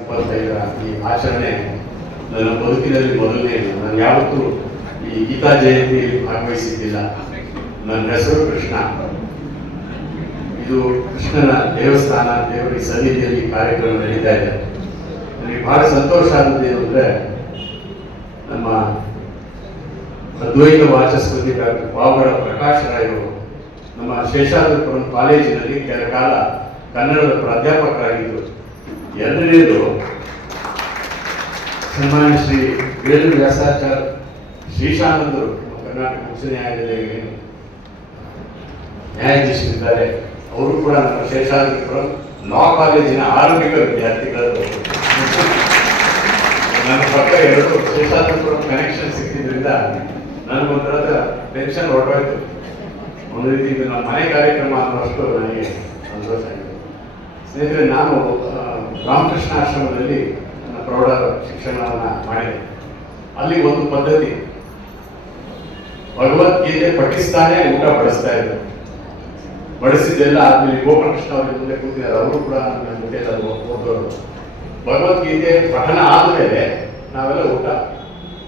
25ರ ಈ ಆಚರಣೆ ನನ್ನ ಬದುಕಿನಲ್ಲಿ ಮೊದಲನೇ. ನಾನು ಯಾವತ್ತೂ ಈ ಗೀತಾ ಜಯಂತಿಯಲ್ಲಿ ಭಾಗವಹಿಸಿದ್ದಿಲ್ಲ. ನನ್ನ ಹೆಸರು ಕೃಷ್ಣ. ಇದು ಕೃಷ್ಣನ ದೇವಸ್ಥಾನ, ದೇವರ ಸನ್ನಿಧಿಯಲ್ಲಿ ಕಾರ್ಯಕ್ರಮ ನಡೀತಾ ಇದೆ. ನನಗೆ ಬಹಳ ಸಂತೋಷ ಆದದ್ದೇನು ಅಂದರೆ, ನಮ್ಮ ಅದ್ವೈತ ವಾಚಸ್ಪತಿ ಡಾಕ್ಟರ್ ಪಾವಗಡ ಪ್ರಕಾಶ್ ರಾಯರು ನಮ್ಮ ಶೇಷಾದ್ರಿಪುರಂ ಕಾಲೇಜಿನಲ್ಲಿ ಕೆಲ ಕಾಲ ಕನ್ನಡದ ಪ್ರಾಧ್ಯಾಪಕರಾಗಿದ್ದರು. ಎರಡನೇದು ಸನ್ಮಾನ್ಯ ಶ್ರೀ ವೇಲು ವ್ಯಾಸಾಚಾರ್ಯ ಶ್ರೀಶಾನಂದರು ಕರ್ನಾಟಕ ಉಚ್ಚ ನ್ಯಾಯಾಲಯದಲ್ಲಿ ನ್ಯಾಯಾಧೀಶರಿದ್ದಾರೆ. ಅವರು ಕೂಡ ನಮ್ಮ ಶೇಷಾದ್ರಿಪುರಂ ಲಾ ಕಾಲೇಜಿನ ಆರಂಭಿಕ ವಿದ್ಯಾರ್ಥಿಗಳು. ನನ್ನ ಪಕ್ಕ ಎರಡು ಶೇಷಾದ್ರಿಪುರಂ ಕನೆಕ್ಷನ್ ಸಿಕ್ಕಿದ್ರಿಂದ ನನಗೊಂಥರದ ಟೆನ್ಷನ್ ಹೊರಟೋಯ್ತು. ಒಂದು ರೀತಿ ಇದು ನಮ್ಮ ಮನೆ ಕಾರ್ಯಕ್ರಮ ಅನ್ನೋಷ್ಟು ನನಗೆ ಸಂತೋಷ ಆಗಿದೆ. ಸ್ನೇಹಿತರೆ, ನಾನು ರಾಮಕೃಷ್ಣ ಆಶ್ರಮದಲ್ಲಿ ನನ್ನ ಪ್ರೌಢ ಶಿಕ್ಷಣವನ್ನು ಮಾಡಿದೆ. ಅಲ್ಲಿ ಒಂದು ಪದ್ಧತಿ, ಭಗವದ್ಗೀತೆ ಪಠಿಸ್ತಾನೆ ಊಟ ಬಡಿಸ್ತಾ ಇದ್ರು. ಬಡಿಸಿದ್ದೆಲ್ಲ ಆದ್ಮೇಲೆ ಗೋಪಾಲಕೃಷ್ಣ ಅವ್ರಿಗೆ ಮುಂದೆ ಕೂತಿದ್ದಾರೆ, ಅವರು ಕೂಡ ನನ್ನ ಮುಂದೆ ಓದೋರು. ಭಗವದ್ಗೀತೆ ಪಠನ ಆದಮೇಲೆ ನಾವೆಲ್ಲ ಊಟ.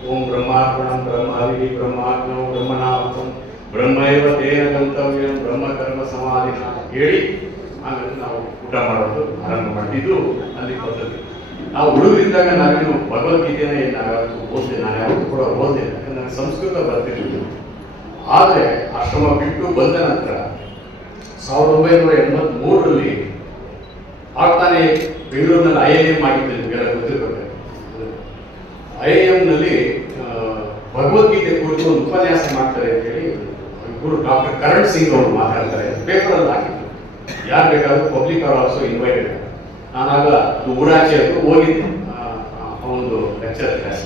ಓಂ ಬ್ರಹ್ಮಾರ್ಪಣಂ ಬ್ರಹ್ಮಹರಿ ಬ್ರಹ್ಮಾಗ್ನೋ ಬ್ರಹ್ಮನಾಥಂ ಬ್ರಹ್ಮೈವ ತೇನ ಗಂತವ್ಯಂ ಬ್ರಹ್ಮ ಕರ್ಮ ಸಮಾಧಿನ ಹೇಳಿ ಆಮೇಲೆ ನಾವು ಊಟ ಮಾಡೋದು ಆರಂಭ ಮಾಡಿದ್ದು ಅಲ್ಲಿ ಪದ್ಧತಿ. ನಾವು ಹುಡುಗರಿದ್ದಾಗ ನಾವೇನು ಭಗವದ್ಗೀತೆನೇ ನಾವ್ಯಾವತ್ತು ಓದಿದೆ, ನಾನು ಯಾವತ್ತೂ ಕೂಡ ಓದಿದೆ, ಯಾಕಂದ್ರೆ ನನಗೆ ಸಂಸ್ಕೃತ ಬರ್ತಿರ್ಲಿಲ್ಲ. ಆದರೆ ಆಶ್ರಮ ಬಿಟ್ಟು ಬಂದ ನಂತರ 1983ರಲ್ಲಿ ಆಗ್ತಾನೆ ಬೆಂಗಳೂರಿನಲ್ಲಿ IIM ಆಗಿದ್ದೆ, ನಿಮಗೆಲ್ಲ ಗೊತ್ತಿರ್ಬೇಕು. IIMನಲ್ಲಿ ಭಗವದ್ಗೀತೆ ಕುರಿತು ಒಂದು ಉಪನ್ಯಾಸ ಮಾಡ್ತಾರೆ ಅಂತ ಹೇಳಿ ಇಬ್ಬರು ಡಾಕ್ಟರ್ ಕರಣ್ ಸಿಂಗ್ ಅವರು ಮಾತಾಡ್ತಾರೆ. ಪೇಪರಲ್ಲಿ ಹಾಕಿದ್ರು, ಯಾರು ಬೇಕಾದ್ರೂ ಪಬ್ಲಿಕ್ ಆರ್ ಆಲ್ಸೋ ಇನ್ವೈಟೆಡ್. ನಾನಾಗ ಅದು ಊರಾಚೆ ಅದು ಹೋಗಿದ್ದೆ ಒಂದು ಲೆಕ್ಚರ್ ಕ್ಲಾಸ್.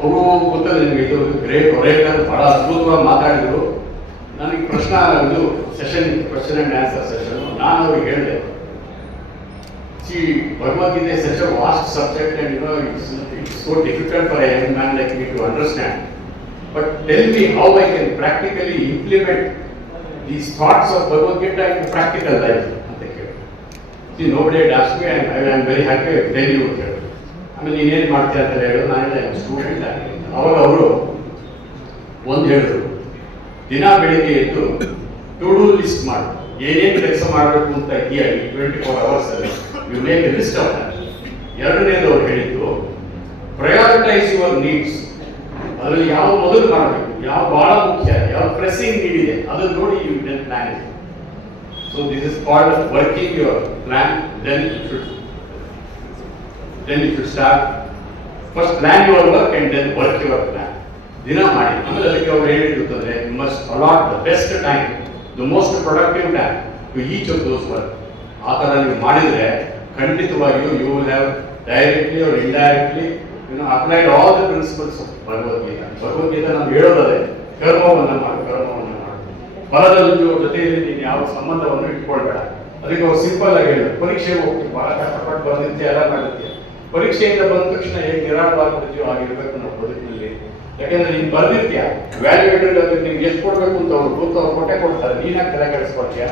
ಅವರು ಗೊತ್ತಲ್ಲ ನಿಮಗೆ, ಇದು ಗ್ರೇಟ್ ಒರೇಟರ್, ಬಹಳ ಅದ್ಭುತವಾಗಿ ಮಾತಾಡಿದ್ರು. ನನಗೆ ಇದು ಸೆಷನ್ ಇತ್ತು, ಕ್ವಶನ್ ಆ್ಯಂಡ್ ಆನ್ಸರ್ ಸೆಷನ್. ನಾನು ಅವ್ರಿಗೆ ಹೇಳಿದೆ, Bhagavad-Gita is such a vast subject, and it's so difficult for a young man like me to understand. But tell me how I can practically implement these thoughts of Bhagavad-Gita into practical life. See, nobody had asked me, and I am very happy to tell you. ಆಮೇಲೆ ನೀನೇನು ಮಾಡ್ತೀಯ ಅಂತ ಹೇಳೋದು, ನಾನೆಲ್ಲ student ಆಗಿ ಅವಾಗ ಅವರು ಒಂದು ಹೇಳಿದ್ರು, ದಿನ ಬೆಳಿಗ್ಗೆ ಎದ್ದು ಟು ಡೂ ಲಿಸ್ಟ್ ಮಾಡು, ಏನೇನು ಕೆಲಸ ಮಾಡಬೇಕು ಅಂತ ಇದೆಯಾ ಈ 24 hours ಅಲ್ಲಿ, you make a list of that. ಎರಡನೇದು ಅವ್ರು ಹೇಳಿದ್ದು, ಪ್ರಯಾರಿಟೈಸ್ ಯುವರ್ ನೀಡ್ಸ್. ಅದರಲ್ಲಿ ಯಾವ ಮೊದಲು ಮಾಡಬೇಕು, ಯಾವ ಬಹಳ ಮುಖ್ಯ, ಯಾವ ಪ್ರೆಸ್ಸಿಂಗ್ ನೀಡ್ ಇದೆ, ಅದನ್ನು ನೋಡಿ you can plan it. So this is called working your plan. Then you should start first plan your work and then work your plan. ದಿನ ಮಾಡಿ. ಆಮೇಲೆ ಅದಕ್ಕೆ ಅವ್ರು ಹೇಳಿರ್ತಂದ್ರೆ, you must allot the best time, the most productive time to each of those work. ಆ ಥರ ನೀವು ಮಾಡಿದರೆ ಖಂಡಿತವಾಗಿಯೂ you will have directly or indirectly applied all the principles of Bhagavad Gita. Bhagavad Gita ನಾವು ಹೇಳೋದೇ ಕರ್ಮವನ್ನು ಮಾಡು, ಕರ್ಮವನ್ನು ಮಾಡು. ಫಲದ ಜೊತೆಯಲ್ಲಿ ನೀನು ಯಾವ ಸಂಬಂಧವನ್ನು ಇಟ್ಕೊಳ್ಬೇಡ. ಅದಕ್ಕೆ ಅವ್ರು ಸಿಂಪಲ್ ಆಗಿ ಹೇಳಿದ್ರು, ಪರೀಕ್ಷೆಗೆ ಹೋಗ್ತೀವಿ, ಭಾಳ ಕಷ್ಟಪಟ್ಟು ಬಂದಿರ್ತೀಯ, ಎಲ್ಲ ಮಾಡಿರ್ತೀಯ, ಪರೀಕ್ಷೆಯಿಂದ ಬಂದ ತಕ್ಷಣ ಹೇಗೆ ನಿರಾಳವಾಗಿರ್ತೀಯೋ ಆಗಿರ್ಬೇಕು ನಾವು ಬದುಕಿನಲ್ಲಿ. ಯಾಕೆಂದ್ರೆ ನೀನು ಬರ್ದಿರ್ತೀಯ, ವ್ಯಾಲ್ಯೂಯೇಟೆಡ್ ಅದಕ್ಕೆ ನಿಮ್ಗೆ ಎಷ್ಟು ಕೊಡಬೇಕು ಅಂತ ಅವ್ರು ಗೊತ್ತು, ಅವ್ರು ಕೊಟ್ಟೆ ಕೊಡ್ತಾರೆ, ನೀನಾಗಿ ತಲೆ ಕೆಡಿಸ್ಕೊಡ್ತೀಯ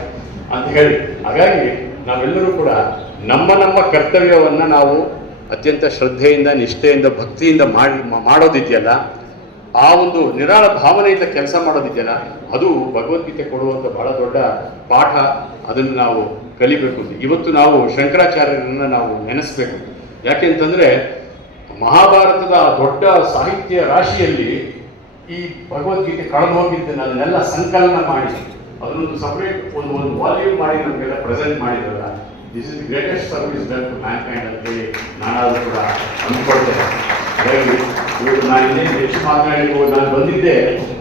ಅಂತ ಹೇಳಿ. ಹಾಗಾಗಿ ನಾವೆಲ್ಲರೂ ಕೂಡ ನಮ್ಮ ಕರ್ತವ್ಯವನ್ನು ನಾವು ಅತ್ಯಂತ ಶ್ರದ್ಧೆಯಿಂದ, ನಿಷ್ಠೆಯಿಂದ, ಭಕ್ತಿಯಿಂದ ಮಾಡೋದಿದೆಯಲ್ಲ, ಆ ಒಂದು ನಿರಾಳ ಭಾವನೆಯಿಂದ ಕೆಲಸ ಮಾಡೋದಿದೆಯಲ್ಲ, ಅದು ಭಗವದ್ಗೀತೆ ಕೊಡುವಂಥ ಬಹಳ ದೊಡ್ಡ ಪಾಠ. ಅದನ್ನು ನಾವು ಕಲಿಬೇಕು. ಇವತ್ತು ನಾವು ಶಂಕರಾಚಾರ್ಯರನ್ನು ನಾವು ನೆನೆಸ್ಬೇಕು. ಯಾಕೆ ಅಂತಂದರೆ, ಮಹಾಭಾರತದ ದೊಡ್ಡ ಸಾಹಿತ್ಯ ರಾಶಿಯಲ್ಲಿ ಈ ಭಗವದ್ಗೀತೆ ಕಳೆದು ಹೋಗಿದ್ದನ್ನು ಅದನ್ನೆಲ್ಲ ಸಂಕಲನ ಮಾಡಿ ಅದನ್ನೊಂದು ಸಪ್ರೇಟ್ ಒಂದು ವಾಲ್ಯೂಮ್ ಮಾಡಿ ನಮಗೆಲ್ಲ ಪ್ರೆಸೆಂಟ್ ಮಾಡಿದ್ರಲ್ಲ, this is the greatest service done to mankind ಅಂತೇಳಿ ನಾನಾದರೂ ಕೂಡ ಅಂದ್ಕೊಳ್ತೇನೆ. ಹಾಗಾಗಿ ಇವರು ನಾನು ಇನ್ನೇನು ಹೆಚ್ಚು ಮಾತನಾಡಿರ್ಬೋದು. ನಾನು ಬಂದಿದ್ದೆ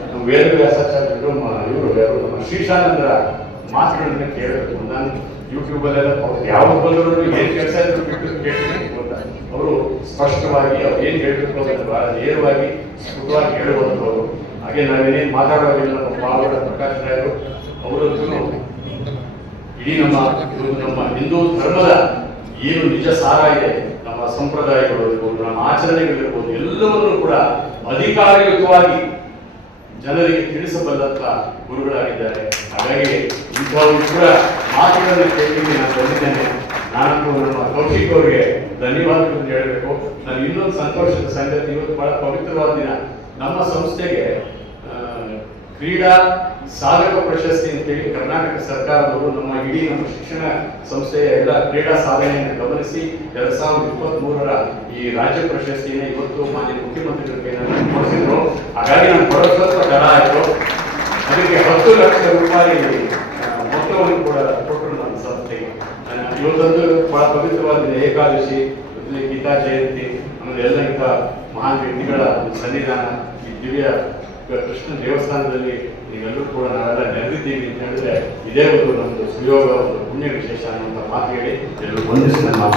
ನಮ್ಮ ವೇದ ವ್ಯಾಸಾಚಾರ್ಯರು, ಇವರು ನಮ್ಮ ಶ್ರೀಶಾನಂದರ ಮಾತುಗಳನ್ನ ಕೇಳಬೇಕು. ನಾನು ಯೂಟ್ಯೂಬಲ್ಲೆಲ್ಲ ಯಾವಾಗ ಬಂದರೂ ಏನು ಕೆಲಸ ಇದ್ರು ಬಿಟ್ಟು ಕೇಳ್ತೀನಿ ಗೊತ್ತ. ಅವರು ಸ್ಪಷ್ಟವಾಗಿ ಅವ್ರು ಏನು ಹೇಳಬೇಕು ಅಂತ ಬಹಳ ನೇರವಾಗಿ ಸ್ಫುಟವಾಗಿ ಹೇಳುವಂಥವ್ರು. ಹಾಗೆ ನಾವೇನೇನು ಮಾತಾಡೋದಿಲ್ಲ. ನಮ್ಮ ಪಾವಗಡ ಪ್ರಕಾಶ್ ರಾಯರು ಅವರಂತೂ ಇಡೀ ನಮ್ಮ ಹಿಂದೂ ಧರ್ಮದ ಏನು ನಿಜ ಸಾರ ಇದೆ, ನಮ್ಮ ಸಂಪ್ರದಾಯಗಳು ಇರ್ಬೋದು, ನಮ್ಮ ಆಚರಣೆಗಳಿರ್ಬೋದು, ಎಲ್ಲವನ್ನೂ ಕೂಡ ಅಧಿಕಾರಯುತವಾಗಿ ಜನರಿಗೆ ತಿಳಿಸಬಲ್ಲಂತ ಗುರುಗಳಾಗಿದ್ದಾರೆ. ಹಾಗಾಗಿ ಇಂಥವ್ರು ಕೂಡ ಮಾತುಗಳನ್ನು ಕೇಳಲಿಕ್ಕೆ ನಾನು ಬಂದಿದ್ದೇನೆ. ನಾನಂತೂ ನಮ್ಮ ಕೌಶಿಕ್ ಅವರಿಗೆ ಧನ್ಯವಾದಗಳನ್ನು ಹೇಳಬೇಕು. ನಾನು ಇನ್ನೊಂದು ಸಂತೋಷದ ಸಂಗತಿ, ಇವತ್ತು ಬಹಳ ಪವಿತ್ರವಾದ ದಿನ. ನಮ್ಮ ಸಂಸ್ಥೆಗೆ ಕ್ರೀಡಾ ಸಾಧಕ ಪ್ರಶಸ್ತಿ ಅಂತೇಳಿ ಕರ್ನಾಟಕ ಸರ್ಕಾರದವರು ನಮ್ಮ ಇಡೀ ನಮ್ಮ ಶಿಕ್ಷಣ ಸಂಸ್ಥೆಯ ಎಲ್ಲ ಕ್ರೀಡಾ ಸಾಧನೆಯನ್ನು ಗಮನಿಸಿ 2023ರ ಈ ರಾಜ್ಯ ಪ್ರಶಸ್ತಿಯನ್ನು ಇವತ್ತು ಮಾನ್ಯ ಮುಖ್ಯಮಂತ್ರಿಗಳ ಕೈಯಲ್ಲಿ ಕೊಡಿಸಿದ್ರು. ಹಾಗಾಗಿ ನಾನು ಕೊಡೋ ಸ್ವಲ್ಪ ದರ ಆಯಿತು. ಅದಕ್ಕೆ 10 ಲಕ್ಷ ರೂಪಾಯಿ ಮೊತ್ತವನ್ನು ಕೂಡ ಕೊಟ್ಟರು ನಮ್ಮ ಸಂಸ್ಥೆಗೆ. ಇವತ್ತೊಂದು ಬಹಳ ಪವಿತ್ರವಾದ ಏಕಾದಶಿ, ಗೀತಾ ಜಯಂತಿ, ಆಮೇಲೆ ಎಲ್ಲ ಇಂಥ ಮಹಾನ್ ವ್ಯಕ್ತಿಗಳ ಸನ್ನಿಧಾನ, ಈ ದಿವ್ಯ ಕೃಷ್ಣ ದೇವಸ್ಥಾನದಲ್ಲಿ ನೀವೆಲ್ಲರೂ ಕೂಡ ನಾವೆಲ್ಲ ನೆರೆದಿದ್ದೀವಿ ಅಂತ ಹೇಳಿದ್ರೆ ಇದೇ ಒಂದು ನಮ್ಮದು ಸುಯೋಗ, ಒಂದು ಪುಣ್ಯ ವಿಶೇಷ ಅನ್ನುವಂಥ ಮಾತು ಹೇಳಿ ಎಲ್ಲರೂ ವಂದಿಸಿ ನನ್ನ